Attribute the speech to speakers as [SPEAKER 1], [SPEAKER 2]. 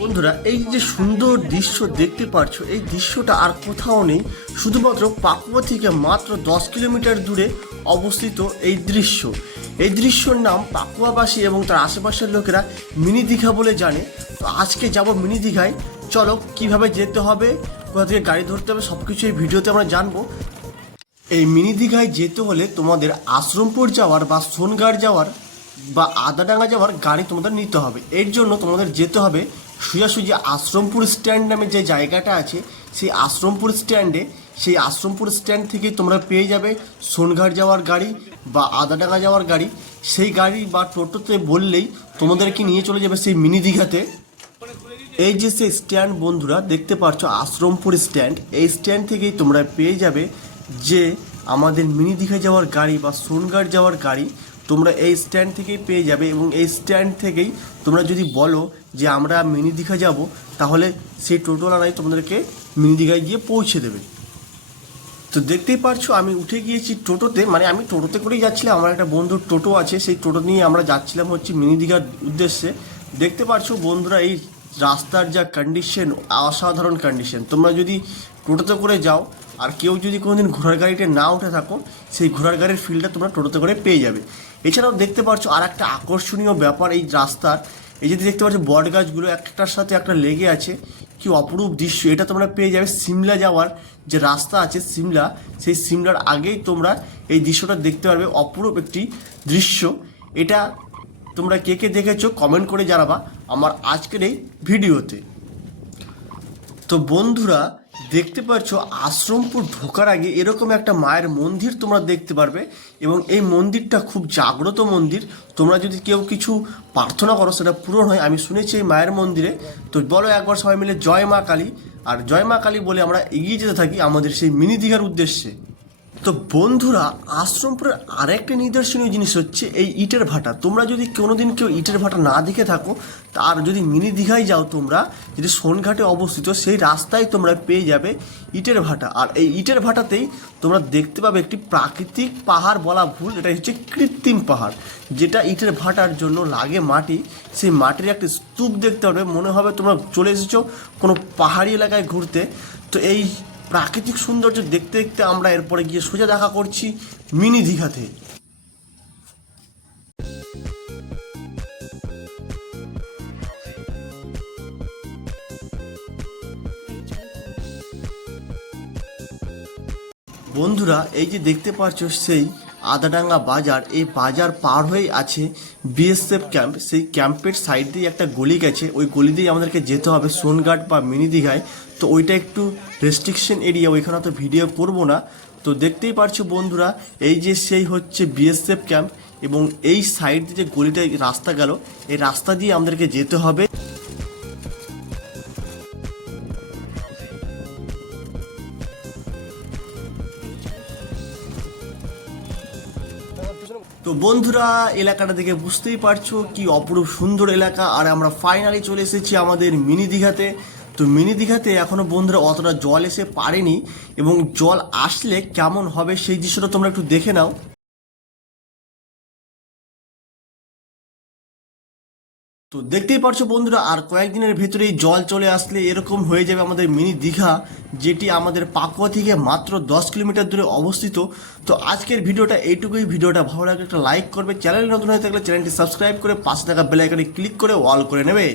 [SPEAKER 1] বন্ধুরা, এই যে সুন্দর দৃশ্য দেখতে পারছ, এই দৃশ্যটা আর কোথাও নেই। শুধুমাত্র পাকুয়া থেকে মাত্র দশ কিলোমিটার দূরে অবস্থিত এই দৃশ্য। এই দৃশ্যর নাম পাকুয়াবাসী এবং তার আশেপাশের লোকেরা মিনি দীঘা বলে জানে। তো আজকে যাব মিনি দীঘায়। চলো, কীভাবে যেতে হবে, কোথা থেকে গাড়ি ধরতে হবে সব কিছু এই ভিডিওতে আমরা জানব। এই মিনি দীঘায় যেতে হলে তোমাদের আশ্রমপুর যাওয়ার বা সোনগাড় যাওয়ার বা আদাডাঙ্গা যাওয়ার গাড়ি তোমাদের নিতে হবে। এর জন্য তোমাদের যেতে হবে সোজাসুজি আশ্রমপুর স্ট্যান্ড নামে যে জায়গাটা আছে, সেই আশ্রমপুর স্ট্যান্ডে, সেই আশ্রমপুর স্ট্যান্ড থেকে তোমরা পেয়ে যাবে সোনঘাট যাওয়ার গাড়ি বা আদাডাঙ্গা যাওয়ার গাড়ি। সেই গাড়ি বা টোটোতে বললেই তোমাদেরকে নিয়ে চলে যাবে সেই মিনি দীঘাতে। এই যে সেই স্ট্যান্ড বন্ধুরা, দেখতে পাচ্ছ আশ্রমপুর স্ট্যান্ড, এই স্ট্যান্ড থেকেই তোমরা পেয়ে যাবে যে আমাদের মিনি দীঘা যাওয়ার গাড়ি বা সোনঘাট যাওয়ার গাড়ি তোমরা এই স্ট্যান্ড থেকেই পেয়ে যাবে এবং এই স্ট্যান্ড থেকেই তোমরা যদি বলো যে আমরা মিনি দীঘা যাব, তাহলে সেই টোটোওয়ালাই তোমাদেরকে মিনি দীঘায় গিয়ে পৌঁছে দেবে। তো দেখতেই পারছ, আমি উঠে গিয়েছি টোটোতে মানে আমি টোটোতে করেই যাচ্ছিলাম, আমার একটা বন্ধুর টোটো আছে, সেই টোটো নিয়ে আমরা যাচ্ছিলাম হচ্ছে মিনি দীঘার উদ্দেশ্যে। দেখতে পারছ বন্ধুরা, এই রাস্তার যা কন্ডিশন অসাধারণ কন্ডিশন তোমরা যদি টোটোতে করে যাও, আর কেউ যদি কোনোদিন ঘোড়ার গাড়িতে না উঠে থাকো, সেই ঘোড়ার গাড়ির ফিল্ডটা তোমরা টোটোতে করে পেয়ে যাবে। এছাড়াও দেখতে পারছ আর একটা আকর্ষণীয় ব্যাপার এই রাস্তার। এই যদি দেখতে পাচ্ছ বট গাছগুলো একটার সাথে একটা লেগে আছে, কি অপরূপ দৃশ্য। এটা তোমরা পেয়ে যাবে সিমলা যাওয়ার যে রাস্তা আছে সিমলা, সেই সিমলার আগেই তোমরা এই দৃশ্যটা দেখতে পারবে, অপরূপ একটি দৃশ্য। এটা তোমরা কে কে দেখেছ কমেন্ট করে জানাবা আমার আজকের এই ভিডিওতে। তো বন্ধুরা দেখতে পাচ্ছ আশ্রমপুর ঢোকার আগে এরকম একটা মায়ের মন্দির তোমরা দেখতে পারবে এবং এই মন্দিরটা খুব জাগ্রত মন্দির। তোমরা যদি কেউ কিছু প্রার্থনা করো, সেটা পূরণ হয়। আমি শুনেছি এই মায়ের মন্দিরে। তো বলো একবার সবাই মিলে, জয় মা কালী। আর জয় মা কালী বলে আমরা এগিয়ে যেতে থাকি আমাদের সেই মিনি দীঘার উদ্দেশ্যে। তো বন্ধুরা আশ্রমপুরের আরেকটা নিদর্শনীয় জিনিস হচ্ছে এই ইটের ভাটা। তোমরা যদি কোনোদিন কেউ ইটের ভাটা না দেখে থাকো, তার যদি মিনি দীঘায় যাও তোমরা, যেটি সোনঘাটে অবস্থিত, সেই রাস্তায় তোমরা পেয়ে যাবে ইটের ভাটা। আর এই ইটের ভাটাতেই তোমরা দেখতে পাবে একটি প্রাকৃতিক পাহাড় বলা ভুল এটা হচ্ছে কৃত্রিম পাহাড়। যেটা ইটের ভাটার জন্য লাগে মাটি, সেই মাটির একটি স্তূপ দেখতে পাবে। মনে হবে তোমরা চলে এসেছ কোনো পাহাড়ি এলাকায় ঘুরতে। তো এই প্রাকৃতিক সৌন্দর্য দেখতে দেখতে আমরা এরপরে গিয়ে সোজা দেখা করছি মিনি দীঘাতে। বন্ধুরা, এই যে দেখতে পাচ্ছ সেই আদাডাঙ্গা বাজার, এই বাজার পার হয়ে আছে বিএসএফ ক্যাম্প। সেই ক্যাম্পের সাইড দিয়ে একটা গলি গেছে। ওই গলি দিয়ে আমাদেরকে যেতে হবে সোনঘাট বা মিনি দীঘায়। তো ওইটা একটু রেস্ট্রিকশন এরিয়া ওইখানে তো ভিডিও করব না। তো দেখতেই পারছ বন্ধুরা, এই যে সেই হচ্ছে বিএসএফ ক্যাম্প এবং এই সাইড দিয়ে যে গলিটা রাস্তা গেল, এই রাস্তা দিয়ে আমাদেরকে যেতে হবে তো বন্ধুরা, এলাকাটা দেখে বুঝতেই পারছ কি অপরূপ সুন্দর এলাকা। আর আমরা ফাইনালি চলে এসেছি আমাদের মিনি দীঘাতে। তো মিনি দীঘাতে এখনও বন্ধুরা অতটা জল এসে পারেনি এবং জল আসলে কেমন হবে সেই দৃশ্যটা তোমরা একটু দেখে নাও। তো দেখতেই পারছ বন্ধুরা, আর কয়েকদিনের ভেতরেই জল চলে আসলে এরকম হয়ে যাবে আমাদের মিনি দীঘা, যেটি আমাদের পাকুয়া থেকে মাত্র দশ কিলোমিটার দূরে অবস্থিত। তো আজকের ভিডিওটা এইটুকুই। ভিডিওটা ভালো লাগলে একটা লাইক করবে। চ্যানেল নতুন হয়ে থাকলে চ্যানেলটি সাবস্ক্রাইব করে পাশে থাকা বেলাইকানে ক্লিক করে অল করে নেবে।